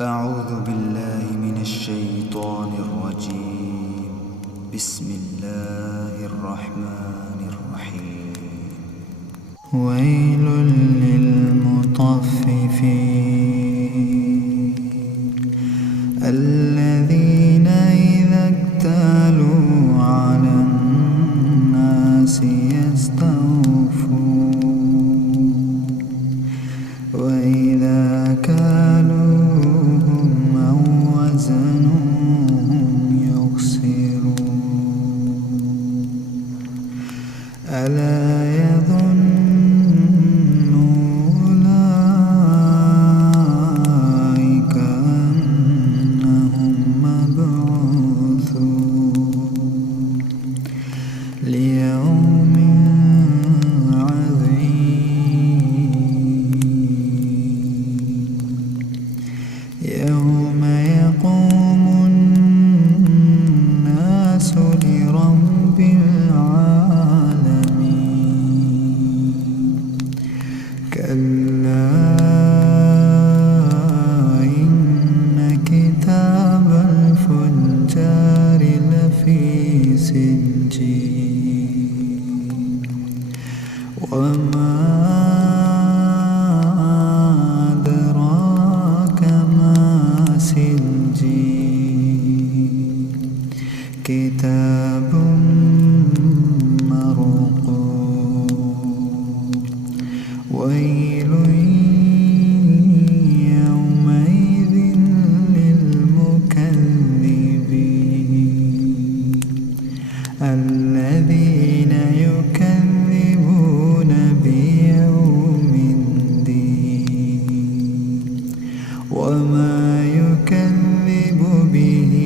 أعوذ بالله من الشيطان الرجيم. بسم الله الرحمن الرحيم. ويل للمطففين الذين إذا اكتالوا على الناس يستوفون وإذا كالوهم أو وزنوهم يخسرون ألا يظن أولئك أنهم مبعوثون ليوم يوم يقوم الناس لرب العالمين كلا إن كتاب الفجار لفي سجين وما كتاب مرقوم ويل يومئذ للمكذبين الذين يكذبون بيوم الدين وما يكذب به